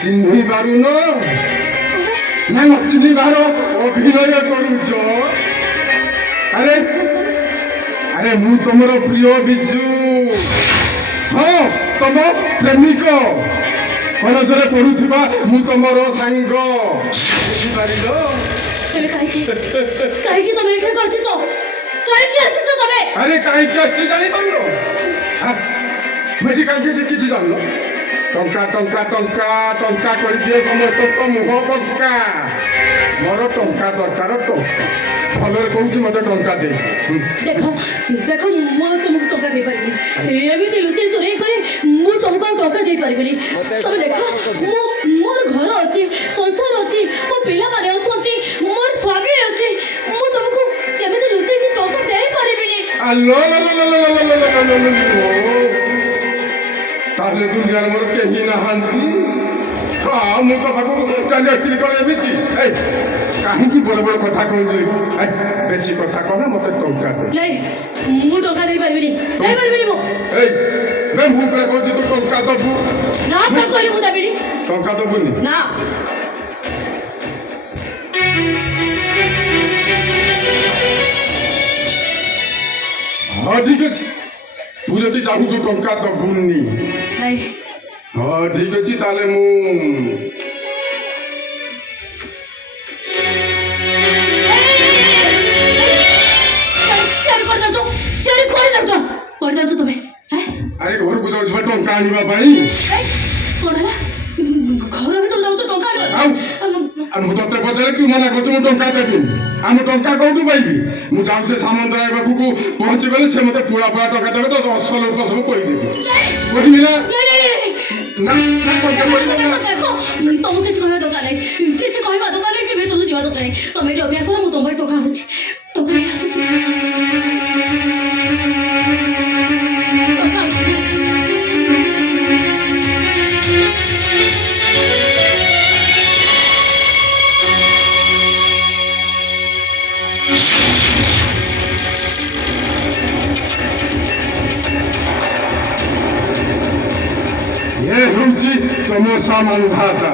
चिन्ही पारुन ना चिन्हबार अभिनय करुच अरे अरे मु तुमर प्रिय बिजु हाँ तुम प्रेमिक कलेजरे पढ़ुवा मु तुमर सांग बुझिपार अरे कहीं जानी पार मुझे कहीं किसी जान टंका टंका टंका टंका कर दिए समस्त तो मुह टंका मोर टंका दरकार तो भले कौच मत टंका दे देख देख मो तुमको टंका दे पारि एमिति लुचे चोरी करे मु तुमको टंका दे पारि सब देख मोर घर अछि संसार अछि मो पिला माने अछि मोर स्वामी अछि मु तुमको एमिति लुचे कि टंका दे पारिबिनी अल्लो ताले दुनिया मोर केही नहांती हाँ मु तो भागो चली आसी कौन एमिति कहीं बड़ बड़ कथा कह बेसी कथा कहना मत टंका दे नहीं मु टंका दे पारिबिनी दे पारिबिनी मु मु करे कहू तू टंका दबु ना तो कहली मु देबिनी टंका दबुनी ना हाँ ठीक अच्छे तू जदि चाहूँ टंका दबुनी हाँ ठीक अच्छे ताले मु अरे घर को जाऊँ टंका आनिबा पाई कौन है घर में तुम जाऊँ टंका मु तते पचारे तू मना कर तू टंका देबी आम टंका कौटू पाइबी मु जाऊँ से सामंतरा पाखक पहुँची गले से मत पुड़ा पुड़ा टंका देवे तो असल लोक सब करदेवी कहबी ना तुमको किसी कहवा दरकार नहीं किसी कहवा दरकार नहीं कि तुम जीवा दरकार नहीं तुम ये अभ्यास करो मु तुम टंका आनुची टंका ये रुचि समोसा मंधाता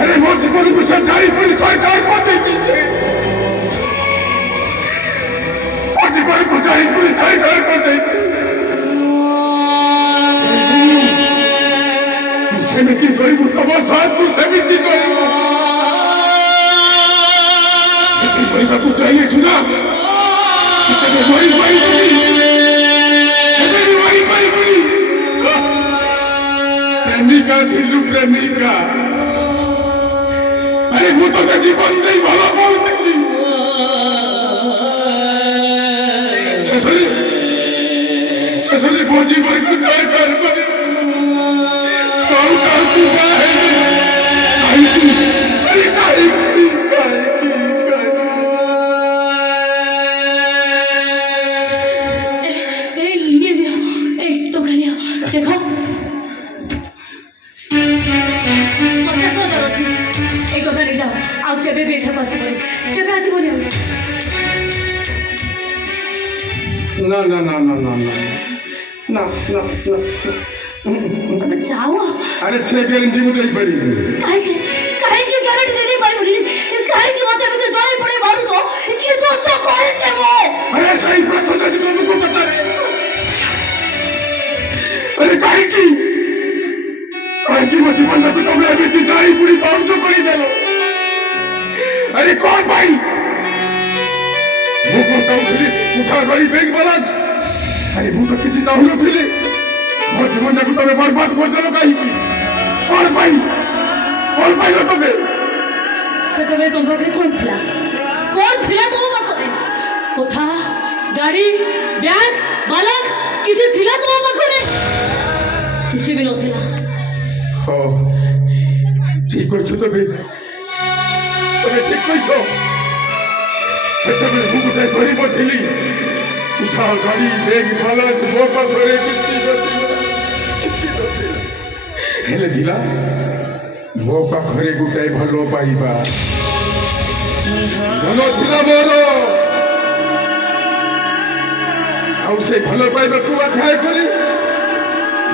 अरे मो जीवन को सरकारी पुलिस सरकार को देती है मो जीवन को सरकारी पुलिस सरकार को देती तू सेमिति करू तुम साथ तू सेमिति करू परिवार को चाहिए सुना प्रेमिका थिलु प्रेमिका अरे मु तो जीवन दे भला पाउतली ससुरी मो जीवन को जय कर कौ तू बाहे आई तू अरे काई देखो केबे बेठा पास पड़े केबे आज बोले ना ना ना ना ना ना ना ना ना जाओ अरे से गारंटी मु देई पड़ी काहे की गारंटी देनी भाई बोली काहे की मते मते जड़े पड़े मारू तो कि तो सो करे छे वो अरे सही प्रश्न दे तुमको बता रे अरे काहे की मो जीवन में तुम अभी जाई पूरी पाउस करी देलो अरे कौन भाई वो कहूली उठा गली बैंक बालांस अरे मु तो किसी चाहू नथिली मो जीवन को तुम बर्बाद कर देलो कहीं कौन भाई लो तबे से तबे तुम पाखे कौन थिला तुम पाखे कोठा गाड़ी बैग बालक किसी थिला तुम पाखे किसी भी नथिला हो ठीक अछि तबे तबे ठीक कइछो सेतबे मु गोटे गरीब थिली उठा गाड़ी बैग बालांस मो पाखरे किछि नथिला हेले दिला मो पाखरे गोटे भलो पाइबा भलो थिला मोर आउ से भलो पाइबा तू आखाए करी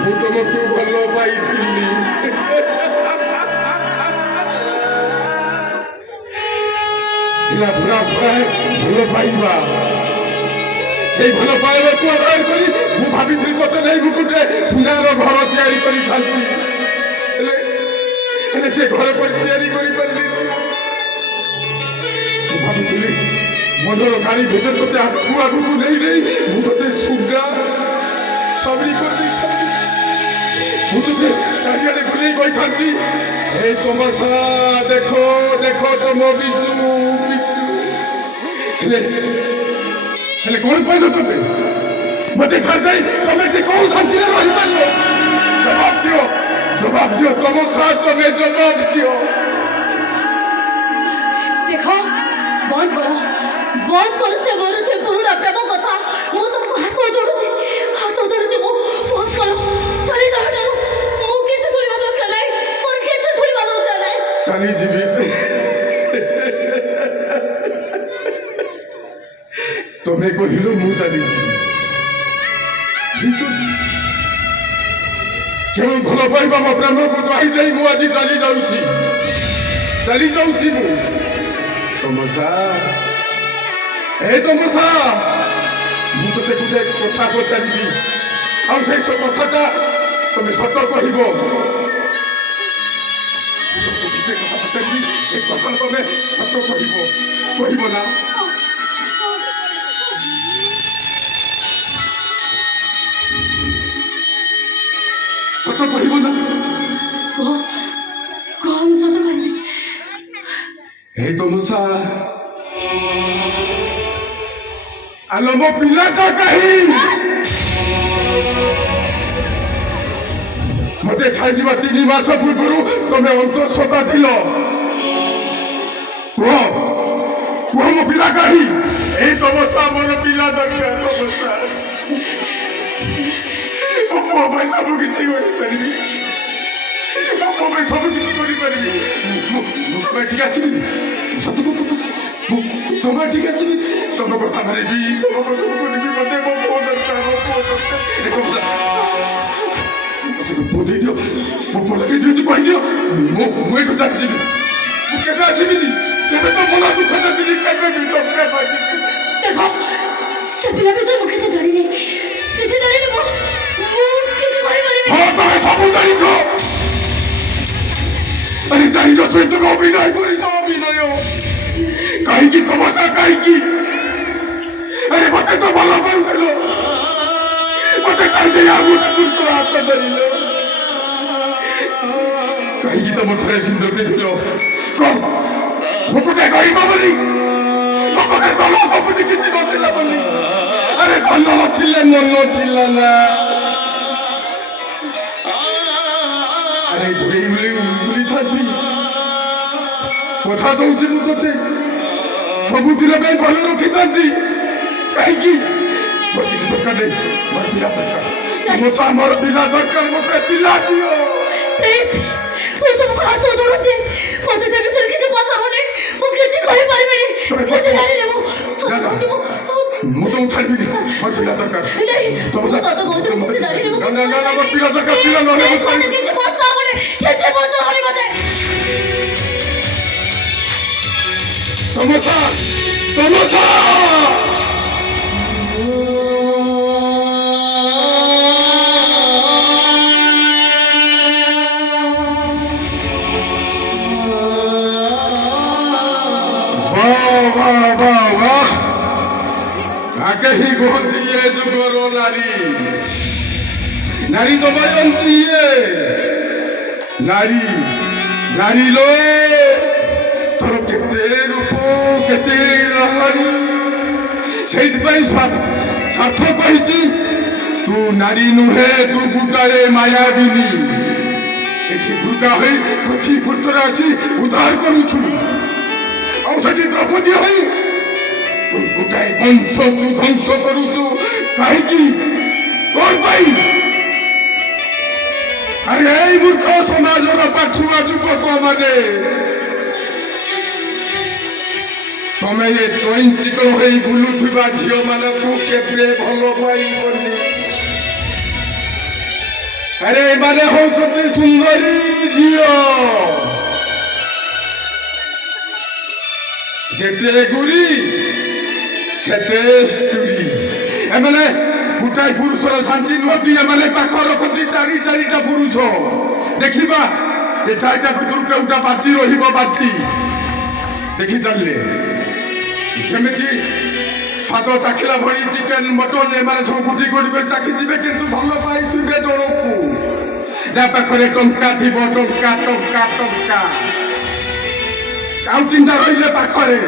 मु तुमको भलो पाइ ପାଇଥିଲି। ଥିଲା ପୁରା ଭଲ ପାଇବା। ସେଇ ଭଲ ପାଇବାକୁ ଆଦାୟ କରି ମୁଁ ଭାବିଥିଲି ତତେ ନେଇ ଗୋଟେ ସୁନାର ଘର ତିଆରି କରିଥାନ୍ତି, ହେଲେ ସେ ଘର ତିଆରି କରିପାରିଲି। ମୁଁ ଭାବୁଥିଲି ମନର ଗାଡ଼ି ଭିତରେ ତତେ ଆଗକୁ ନେଇ ମୁଁ ତତେ ସୁନା ସବରି କରିଦେଇଥାନ୍ତି। ମୁଁ ତତେ ଚାରିଆଡ଼େ ବୁଲେଇ କହିଥାନ୍ତି, ଏ ତମସା ଦେଖ ଦେଖ ତମ ବିଜୁ ବିଜୁ। ହେଲେ କଣ କହିଲ ତମେ? ମତେ ଛାଡ଼ିଦେଇ ତମେ ଯେ କୋଉ ଶାନ୍ତିରେ ରହିପାରିବ? ଜବାବ ଦିଅ ତମସା, ତମେ ଜବାବ ଦିଅ। ଦେଖ ବନ୍ଦ କର ସେ ମୋର ସେ ପୁରୁଣା ପ୍ରେମ କଥା। ମୁଁ ତମକୁ ହାତ ଯୋଡୁଛି ମୁଁ ବନ୍ଦ କର। ଚାଲି ଯାଅ ଏଠାରୁ। ମୁଁ କିଛି ଶୁଣିବା ଦରକାର ନାହିଁ, ମୋର କିଛି ଶୁଣିବା ଦରକାର ନାହିଁ। ଚାଲିଯିବି। ତମେ କହିଲ ମୁଁ ଚାଲିଯିବି, ଠିକ ଅଛି। କେବଳ ଭଲ ପାଇବା ମୋ ପ୍ରେମକୁ ଦୋହାଇ ଦେଇ ମୁଁ ଆଜି ଚାଲି ଯାଉଛି ମୁଁ। ତମସା, ଏ ତମସା, ମୁଁ ତତେ ଗୋଟେ କଥା ପଚାରିବି, ଆଉ ସେଇ କଥାଟା ତମେ ସତ କହିବ। ଗୋଟେ କଥା ପଚାରିବି, ଏ କଥା ତମେ ସତ କହିବ ନା? ସତ କହିବ ନା? କହ ମୁଁ ସତ କହିବି। ଏ ତମସା, ଆଲୋ ମୋ ପିଲାଟା କାହିଁ? ମତେ ଛାଡ଼ିଯିବା 3 ମାସ ପୂର୍ବରୁ ତମେ ଅନ୍ତଃସତ୍ତ୍ୱା ଥିଲ। କୁହ ମୋ ପିଲା କାହିଁ? ଏଇ ତମସା, ମୋର ପିଲା ଦରକାର। ତମସା, ମୋ ପୁଅ ପାଇଁ ସବୁ କିଛି କରିପାରିବି। ମୁଁ ତମେ ଠିକ ଆସିବିନି। ସତ ତମସା, ମୁଁ ତମେ ଠିକ ଆସିବି। ତମ କଥା ମାନିବି, ତମ କଥା କରିବି। ମତେ ମୋ ପୁଅ ଦରକାର। ପୁଅ ଦେଇଦିଅ, ମୋ ପୁଅ ଲଗେଇ ଦିଅନ୍ତୁ, କହିଦିଅ। ମୁଁ ଏଠୁ ଚାଲିଯିବି। ମୁଁ କେବେ ଆସିବିନି। କେବେ ତ ମନ ଦୁଃଖ ଦେବିନି। କେବେ ବି ଟଙ୍କା ମାଗିବି। ଦେଖ ସେ ପିଲା ବିଷୟରେ ମୁଁ କିଛି ଜାଣିନି। ମୁଁ କିଛି କହିପାରିବି। ହଁ, ତମେ ସବୁ ଜାଣିଛ। ଆରେ ଜାଣିଛ ସହିତ ତମେ ଅଭିନୟ କରିଛ। କାହିଁକି ତମସା, କାହିଁକି? ଆରେ ମତେ ତ ଭଲ କରୁଥିଲ। ମତେ ଛାଡ଼ିଦେଇ ଆଉ ଗୋଟେ ପୁତ୍ର ହାତ ଧରିଲ। କାହିଁକି ତମ ଥରେ ସିନ୍ଦୁର ଦେଇଥିଲ? ମୁଁ ଗୋଟେ ଗରିବ ବୋଲି, ମୋ ପାଖରେ ଧନ ସମ୍ପତ୍ତି କିଛି ନଥିଲା ବୋଲି। ଆରେ ଧନ ନଥିଲେ ମନ ଥିଲା ନା। ଆରେ ବୁଲିଥାନ୍ତି। କଥା ଦଉଛି ମୁଁ ତତେ, ସବୁଦିନ ପାଇଁ ଭଲ ରଖିଥାନ୍ତି। କାହିଁକି? କିଛି ଦରକାର ନାହିଁ, ମୋର ପିଲା ଦରକାର। ତମସା, ମୋର ପିଲା ଦରକାର। ମତେ ପିଲା ଦିଅ। ମୁଁ ତମକୁ ହାତ ଯୋଡୁଛି। ମତେ ସେ ଭିତରେ କିଛି ପଚାରୁନି। ମୁଁ କିଛି କହିପାରିବିନି। କିଛି ଜାଣିନି। ମୁଁ ତମକୁ ଛାଡ଼ିବିନି। ମୋର ପିଲା ଦରକାର। ତମସା, ସତ କହୁଛି, ମୁଁ କିଛି ଜାଣିନି। ନା, ମୋର ପିଲା ଦରକାର। ପିଲା ନହେଲେ ମୁଁ ଛାଡ଼ିବି। କିଛି ପଚାରୁନି ମତେ। ତମସା, वाह, आके ही गोहती है जुगोरो नारी तो बजंती है। नारी लो तोर केते रूप, केते लहरी। ସେଇଥିପାଇଁ ସ୍ୱାର୍ଥ କହିଛି। ତୁ ନାରୀ ନୁହେଁ, ତୁ ଗୋଟାଏ ମାୟାବିନୀ। ଏଠି ବୃଥା ହୋଇ ପୃଥିବୀ ପୃଷ୍ଠରେ ଆସି ଉଦ୍ଧାର କରୁଛୁ। ଆଉ ସେଠି ଦ୍ରୌପଦୀ ହୋଇ ତୁ ଗୋଟାଏ ବଂଶ ତୁ ଧ୍ୱଂସ କରୁଛୁ। କାହିଁକି? କଣ ପାଇଁ? ଆରେ ଏଇ ମୂର୍ଖ ସମାଜର ପାଠୁଆ ଯୁବକ ମାନେ, ତମେ ଏ ଚଇଞ୍ଚିକ ହୋଇ ବୁଲୁଥିବା ଝିଅ ମାନଙ୍କୁ କେବେ ଭଲ ପାଇବନି। আরে এবারে হচ্ছে সুন্দরী ঝিও যেতে গুড়ি সেতে স্টুরি এমানে গোটাই পুরুষর শান্তি নদী এমানে পাখর রখতি চারি চারিটা পুরুষ দেখিবা এ চারিটা ভিতর কেউটা বাঁচি রহিব বাঁচি দেখি চালিলে কেমিতি স্বাদ চাখিলা ভଳି চিকেন মটন এমানে সব গুটি গুটি করে চাখি যাবে কিন্তু ভাল পাইথিবে জଣକୁ যাହା ପାଖରେ ଟଙ୍କା ଥିବ ଟଙ୍କା ଟଙ୍କା ଟଙ୍କା ଆଉ ଚିନ୍ତା ରହିଲେ ପାଖରେ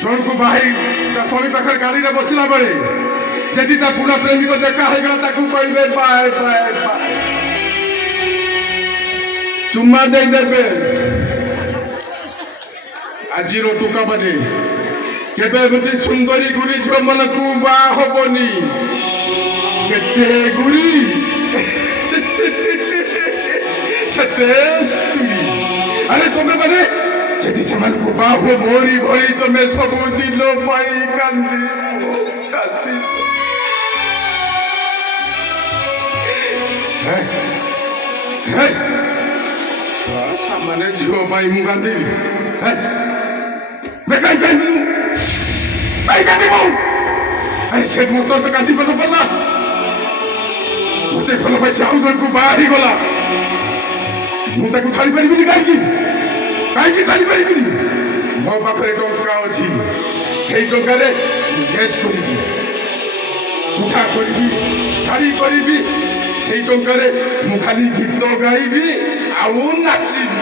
ଜଣକୁ ବାହାଇ ତା ସ୍ୱାମୀ ପାଖରେ ଗାଡ଼ିରେ ବସିଲା ବେଳେ ଯଦି ତା ପୁରା ପ୍ରେମିକ ଦେଖା ହେଇଗଲା ତାକୁ କହିବେ ବାଏ ବାଏ ବାଏ ଚୁମା ଦେଇଦେବେ ଆଜିର ଟୋକା ମାନେ କେବେ ଏମିତି ସୁନ୍ଦରୀ ଗୁରି ଝିଅ ମାନଙ୍କୁ ବାହା ହବନି ଯେତେ ଗୁରି ସେତେ ସ୍ତ୍ରୀ ଆରେ ତମେ ମାନେ ଯଦି ସେମାନଙ୍କୁ ବାହା ହୁଅ ମୋରି ଭଳି ତମେ ସବୁ ଦିନ ପାଇଁ କାନ୍ଦିବ ଛୁଆ ସାମାନ୍ୟ ଝିଅ ପାଇଁ ମୁଁ କାନ୍ଦିବି ସେ ମତେ ତ କାନ୍ଦିବାକୁ ପଡିଲା ମତେ ଭଲ ପାଇ ସେ ଆଉ ଜଣକୁ ବାହା ହେଇଗଲା ମୁଁ ତାକୁ ଛାଡ଼ିପାରିବିନି କାହିଁକି କାହିଁକି ଛାଡ଼ିପାରିବିନି ମୋ ପାଖରେ ଟଙ୍କା ଅଛି ସେଇ ଟଙ୍କାରେ ଡ୍ରେସ୍ କରିବି ଉଠା କରିବି ଶାଢ଼ୀ କରିବି ସେଇ ଟଙ୍କାରେ ମୁଁ ଖାଲି ଗୀତ ଗାଇବି ଆଉ ନାଚିବି